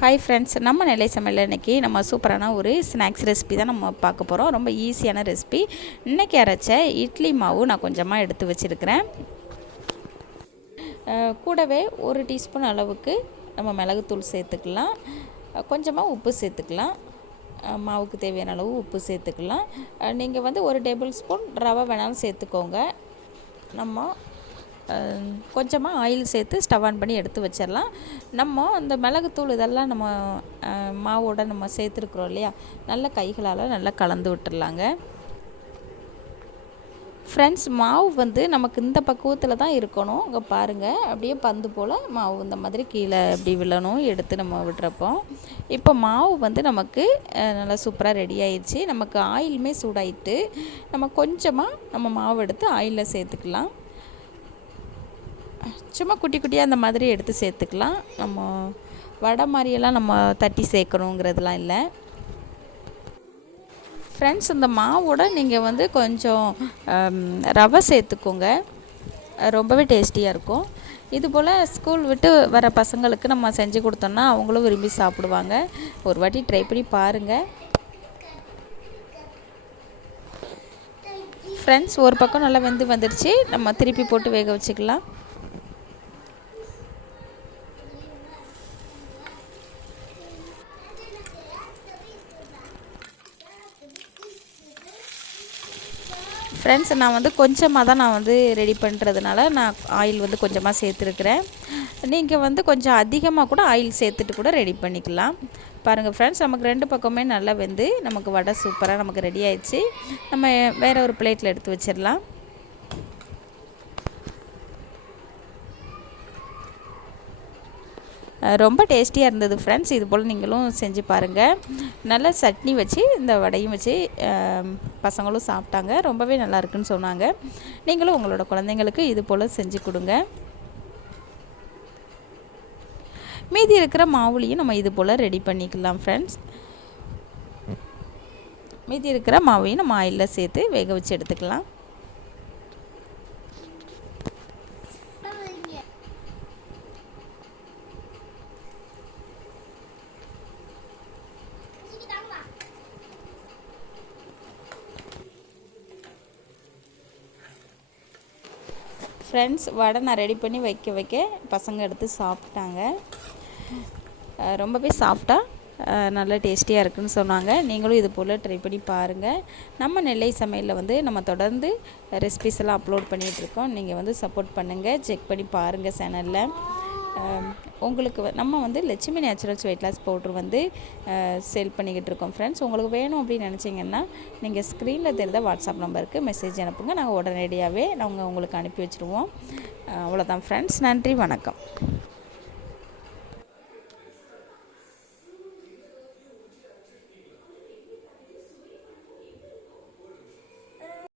Hi friends, நம்ம நிலை சமையல் இன்றைக்கி நம்ம சூப்பரான ஒரு ஸ்நாக்ஸ் ரெசிபி தான் நம்ம பார்க்க போகிறோம். ரொம்ப ஈஸியான ரெசிபி. இன்றைக்கி அரைச்ச இட்லி மாவு நான் கொஞ்சமாக எடுத்து வச்சுருக்கிறேன். கூடவே 1 டீஸ்பூன் அளவுக்கு நம்ம மிளகுத்தூள் சேர்த்துக்கலாம். கொஞ்சமாக உப்பு சேர்த்துக்கலாம். மாவுக்கு தேவையான அளவு உப்பு சேர்த்துக்கலாம். நீங்கள் வந்து 1 டேபிள் ஸ்பூன் ரவை வேணாலும் சேர்த்துக்கோங்க. நம்ம கொஞ்சமாக ஆயில் சேர்த்து ஸ்டவ் ஆன் பண்ணி எடுத்து வச்சிடலாம். நம்ம அந்த மிளகுத்தூள் இதெல்லாம் நம்ம மாவோட நம்ம சேர்த்துருக்குறோம் இல்லையா, நல்லா கைகளால் நல்லா கலந்து விட்டுடலாங்க. ஃப்ரெண்ட்ஸ், மாவு வந்து நமக்கு இந்த பக்குவத்தில் தான் இருக்கணும். இங்கே பாருங்கள், அப்படியே பந்து போல் மாவு இந்த மாதிரி கீழே அப்படி விழணும் எடுத்து நம்ம விடுறப்போ. இப்போ மாவு வந்து நமக்கு நல்லா சூப்பராக ரெடி ஆயிடுச்சு. நமக்கு ஆயிலுமே சூடாயிட்டு நம்ம கொஞ்சமாக நம்ம மாவு எடுத்து ஆயிலில் சேர்த்துக்கலாம். சும்மா குட்டி குட்டியாக அந்த மாதிரி எடுத்து சேர்த்துக்கலாம். நம்ம வடை மாதிரியெல்லாம் நம்ம தட்டி சேர்க்கணுங்கிறதுலாம் இல்லை. ஃப்ரெண்ட்ஸ், இந்த மாவோட நீங்கள் வந்து கொஞ்சம் ரவை சேர்த்துக்கோங்க, ரொம்பவே டேஸ்டியாக இருக்கும். இதுபோல் ஸ்கூல் விட்டு வர பசங்களுக்கு நம்ம செஞ்சு கொடுத்தோம்னா அவங்களும் விரும்பி சாப்பிடுவாங்க. ஒரு வாட்டி ட்ரை பண்ணி பாருங்கள். ஃப்ரெண்ட்ஸ், ஒரு பக்கம் நல்லா வெந்து வந்துடுச்சு. நம்ம திருப்பி போட்டு வேக வச்சுக்கலாம். ஃப்ரெண்ட்ஸ், நான் வந்து கொஞ்சமாக தான் நான் வந்து ரெடி பண்ணுறதுனால நான் ஆயில் வந்து கொஞ்சமாக சேர்த்துருக்குறேன். நீங்கள் வந்து கொஞ்சம் அதிகமாக கூட ஆயில் சேர்த்துட்டு கூட ரெடி பண்ணிக்கலாம். பாருங்கள் ஃப்ரெண்ட்ஸ், நமக்கு 2 பக்கமே நல்லா வெந்து நமக்கு வடை சூப்பராக நமக்கு ரெடி ஆயிடுச்சு. நம்ம வேறு ஒரு பிளேட்டில் எடுத்து வச்சிடலாம். ரொம்ப டேஸ்டியாக இருந்தது ஃப்ரெண்ட்ஸ். இது போல் நீங்களும் செஞ்சு பாருங்கள். நல்லா சட்னி வச்சு இந்த வடையும் வச்சு பசங்களும் சாப்பிட்டாங்க. ரொம்பவே நல்லா இருக்குன்னு சொன்னாங்க. நீங்களும் உங்களோட குழந்தைங்களுக்கு இது போல் செஞ்சு கொடுங்க. மீதி இருக்கிற மாவுலையும் நம்ம இது போல் ரெடி பண்ணிக்கலாம் ஃப்ரெண்ட்ஸ். மீதி இருக்கிற மாவையும் நம்ம ஆயிலில் சேர்த்து வேக வச்சு எடுத்துக்கலாம். ஃப்ரெண்ட்ஸ், வடை நான் ரெடி பண்ணி வைக்க பசங்க எடுத்து சாப்பிட்டாங்க. ரொம்பவே சாஃப்டாக நல்லா டேஸ்டியாக இருக்குதுன்னு சொன்னாங்க. நீங்களும் இது போல் ட்ரை பண்ணி பாருங்கள். நம்ம நெல்லை சமையலில் வந்து நம்ம தொடர்ந்து ரெசிபிஸ் எல்லாம் அப்லோட் பண்ணிகிட்ருக்கோம். நீங்கள் வந்து சப்போர்ட் பண்ணுங்கள், செக் பண்ணி பாருங்கள் சேனலில். உங்களுக்கு நம்ம வந்து Lakshmi naturals weight loss powder வந்து சேல் பண்ணிக்கிட்டு இருக்கோம் ஃப்ரெண்ட்ஸ். உங்களுக்கு வேணும் அப்படின்னு நினச்சிங்கன்னா நீங்கள் ஸ்க்ரீனில் தெரிந்த வாட்ஸ்அப் நம்பருக்கு மெசேஜ் அனுப்புங்க. நாங்கள் உடனடியாகவே நாங்கள் உங்களுக்கு அனுப்பி வச்சுருவோம். அவ்வளோதான் ஃப்ரெண்ட்ஸ். நன்றி, வணக்கம்.